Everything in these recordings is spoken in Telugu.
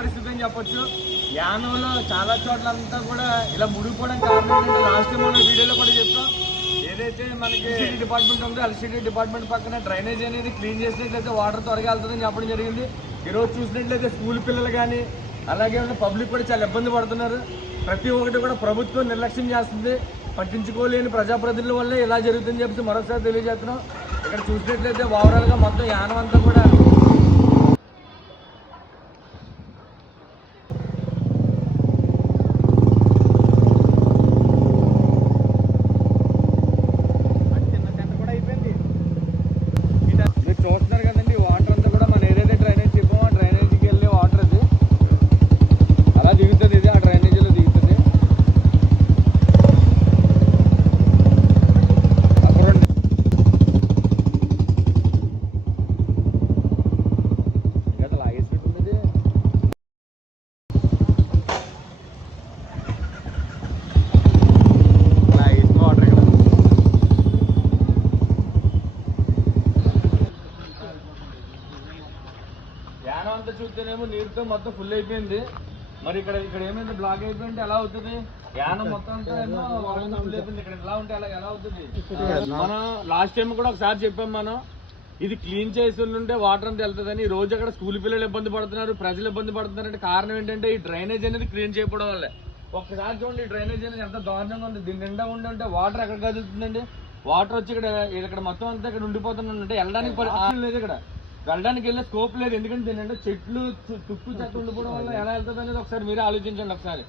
పరిస్థితి అని చెప్పొచ్చు. యానంలో చాలా చోట్ల అంతా కూడా ఇలా ముడిపోవడం కారణం ఏంటంటే లాస్ట్ టైం మనం వీడియోలో కూడా చెప్పాం, ఏదైతే మనకి డిపార్ట్మెంట్ ఉందో ఎలక్ట్రిసిటీ డిపార్ట్మెంట్ పక్కన డ్రైనేజ్ అనేది క్లీన్ చేసినట్లయితే వాటర్ త్వరగా వెళ్తుందని చెప్పడం జరిగింది. ఈరోజు చూసినట్లయితే స్కూల్ పిల్లలు కానీ అలాగే పబ్లిక్ కూడా చాలా ఇబ్బంది పడుతున్నారు. ప్రతి ఒక్కటి కూడా ప్రభుత్వం నిర్లక్ష్యం చేస్తుంది, పట్టించుకోలేని ప్రజాప్రతినిధుల వల్లే ఇలా జరుగుతుందని చెప్పి మరొకసారి తెలియజేస్తున్నాం. ఇక్కడ చూసినట్లయితే ఓవరాల్గా మొత్తం యానం అంతా కూడా చూస్తున్నారు కదండి. వాటర్ అంతా కూడా మనం ఏదైతే డ్రైనేజ్ చెప్పామో ఆ డ్రైనేజీకి వెళ్ళే వాటర్ అది అలా దిగుతుంది. ఇది ఆ డ్రైనేజీలో దిగుతుంది. ఇంకా లాగేసి పెట్టుకుంది. లాగేసిన వాటర్ ఇక్కడ యానం అంతా చూస్తేనేమో నీరుతో మొత్తం ఫుల్ అయిపోయింది. మరి ఇక్కడ ఏమైంది, బ్లాక్ అయిపోయింటే ఎలా అవుతుంది? యానం మొత్తం అంతా ఏమో ఫుల్ అయిపోయింది. ఇక్కడ ఎలా ఉంటే అలా ఎలా అవుతుంది? మనం లాస్ట్ టైం కూడా ఒకసారి చెప్పాం, మనం ఇది క్లీన్ చేసి ఉంటే వాటర్ అంతా వెళ్తుందని. ఈ రోజు అక్కడ స్కూల్ పిల్లలు ఇబ్బంది పడుతున్నారు, ప్రజలు ఇబ్బంది పడుతున్నారు. అంటే కారణం ఏంటంటే ఈ డ్రైనేజ్ అనేది క్లీన్ చేయడం వల్లే. ఒక్కసారి చూడండి, ఈ డ్రైనేజ్ అనేది ఎంత దారుణంగా ఉంది. దీని నిండా ఉంటే వాటర్ ఎక్కడ కదులుతుందండి? వాటర్ వచ్చి ఇక్కడ మొత్తం అంతా ఇక్కడ ఉండిపోతుందంటే వెళ్ళడానికి లేదు. ఇక్కడ వెళ్ళడానికి వెళ్ళే స్కోప్ లేదు. ఎందుకంటే దీని చెట్లు తుక్కు చెట్లు ఉండిపోవడం వల్ల ఎలా వెళ్తుంది అనేది ఒకసారి మీరే ఆలోచించండి. ఒకసారి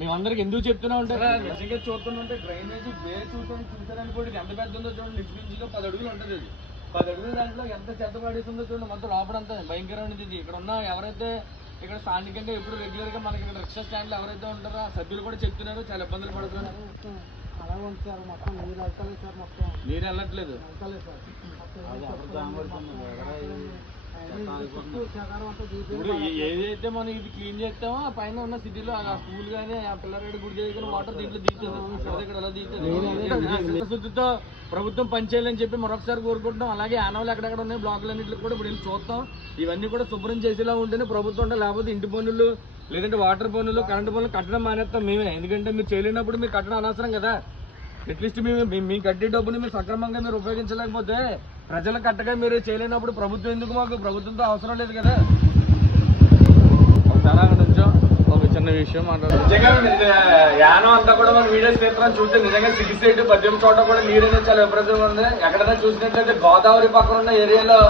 మేమందరికి ఎందుకు చెప్తున్నా ఉంటే నిజంగా చూస్తుంటే డ్రైనేజీ వేరే చూసారనుకోండి ఎంత పెద్ద ఉందో చూడండి. ఇంచుమించుగా 10 అడుగులు ఉంటుంది. ఇది 10 అడుగుల దాంట్లో ఎంత చెత్త పడేస్తుందో చూడండి. మొత్తం లోపడంతా భయంకరమైనది. ఇది ఇక్కడ ఉన్న ఎవరైతే ఇక్కడ స్థానికంగా ఎప్పుడు రెగ్యులర్ గా మనకి ఇక్కడ రిక్షా స్టాండ్లు ఎవరైతే ఉంటారో ఆ సభ్యులు కూడా చెప్తున్నారు చాలా ఇబ్బందులు పడుతున్నారు. నీరు వెళ్ళట్లేదు. ఇప్పుడు ఏదైతే మనం ఇది క్లీన్ చేస్తామో ఆ పైన ఉన్న సిటీలో ఆ స్కూల్ కానీ ఆ పిల్లరేడు గుడి కానీ వాటర్ దీంట్లో దిగుతుంది. ఇక్కడ ఎలా దిగుతుంది? శుద్ధితో ప్రభుత్వం పనిచేయాలని చెప్పి మరొకసారి కోరుకుంటున్నాం. అలాగే యానవలు ఎక్కడెక్కడ ఉన్నాయి బ్లాకులన్నింటికి కూడా ఇప్పుడు చూస్తాం. ఇవన్నీ కూడా శుభ్రం చేసేలా ఉంటేనే ప్రభుత్వం ఉంటే, లేకపోతే ఇంటి పనులు లేదంటే వాటర్ పనులు కరెంటు పనులు కట్టడం మానేస్తాం మేమే. ఎందుకంటే మీరు చేయలేనప్పుడు మీరు కట్టడం అనవసరం కదా. అట్లీస్ట్ మేము కట్టే డబ్బుని మీరు సక్రమంగా మీరు ఉపయోగించలేకపోతే ప్రజలు కట్టగా మీరు చేయలేనప్పుడు ప్రభుత్వం ఎందుకు? మాకు ప్రభుత్వంతో అవసరం లేదు కదా. ఒకసారి నుంచో ఒక చిన్న విషయం మాట్లాడుతుంది. యానం అంతా కూడా మనం వీడియోస్ తీస్తున్నాం. చూస్తే నిజంగా సిటీ సైడ్ 18 చోట కూడా నీరు అనేది చాలా విపరీతంగా ఉంది. ఎక్కడైనా చూసినట్లయితే గోదావరి పక్కన ఉన్న ఏరియాలో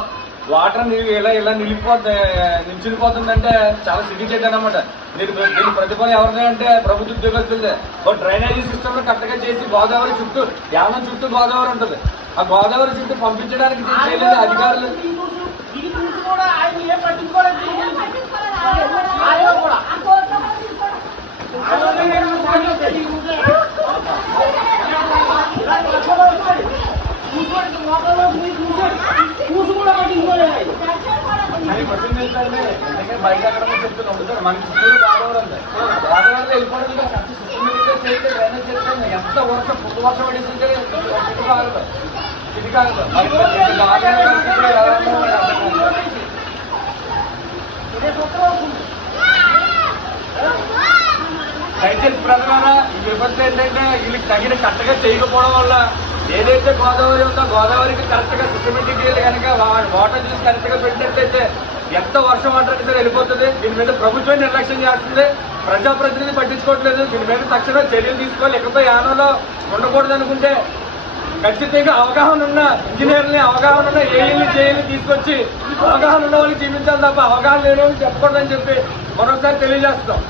వాటర్ నీళ్ళు ఇలా నిలిచిపోతుందంటే చాలా సిగ్గుచేట అనమాట. దీని ప్రతిఫలం ఎవరిదే అంటే ప్రభుత్వ ఉద్యోగస్తులదే. ఒక డ్రైనేజీ సిస్టమ్ లో కరెక్ట్గా చేసి గోదావరి చుట్టూ యానం చుట్టూ గోదావరి ఉంటుంది. ఆ గోదావరి చుట్టూ పంపించడానికి చేయలేదు అధికారులు. బయట అక్కడ చెప్తున్నాం మనకి చుట్టూ గోదావరి ఉంది. గోదావరిలో వెళ్ళిపోవడం ఎంత వర్షం పొద్దు వర్షం పడేసింటే ఇది కాదు. దయచేసి ప్రజలారా ఈ విపత్తు ఏంటంటే వీళ్ళకి తగిన కరెక్ట్గా చేయకపోవడం వల్ల ఏదైతే గోదావరి ఉందో గోదావరికి కరెక్ట్గా సిస్టమేటిక్ కనుక వాటర్ చూసి కరెక్ట్గా పెట్టినట్లయితే ఎంత వర్షం వాటర్ సరే వెళ్ళిపోతుంది. దీని మీద ప్రభుత్వం నిర్లక్ష్యం చేస్తుంది, ప్రజాప్రతినిధి పట్టించుకోవట్లేదు. దీని మీద తక్షణ చర్యలు తీసుకోవాలి. ఇకపై యానంలో ఉండకూడదు అనుకుంటే ఖచ్చితంగా అవగాహన ఉన్న ఇంజనీర్ని, అవగాహన ఉన్న ఏఈని జేఈని తీసుకొచ్చి అవగాహన ఉన్న వాళ్ళకి చూపించాలి తప్ప అవగాహన లేని వాళ్ళకి చెప్పకూడదని చెప్పి మరొకసారి తెలియజేస్తాం.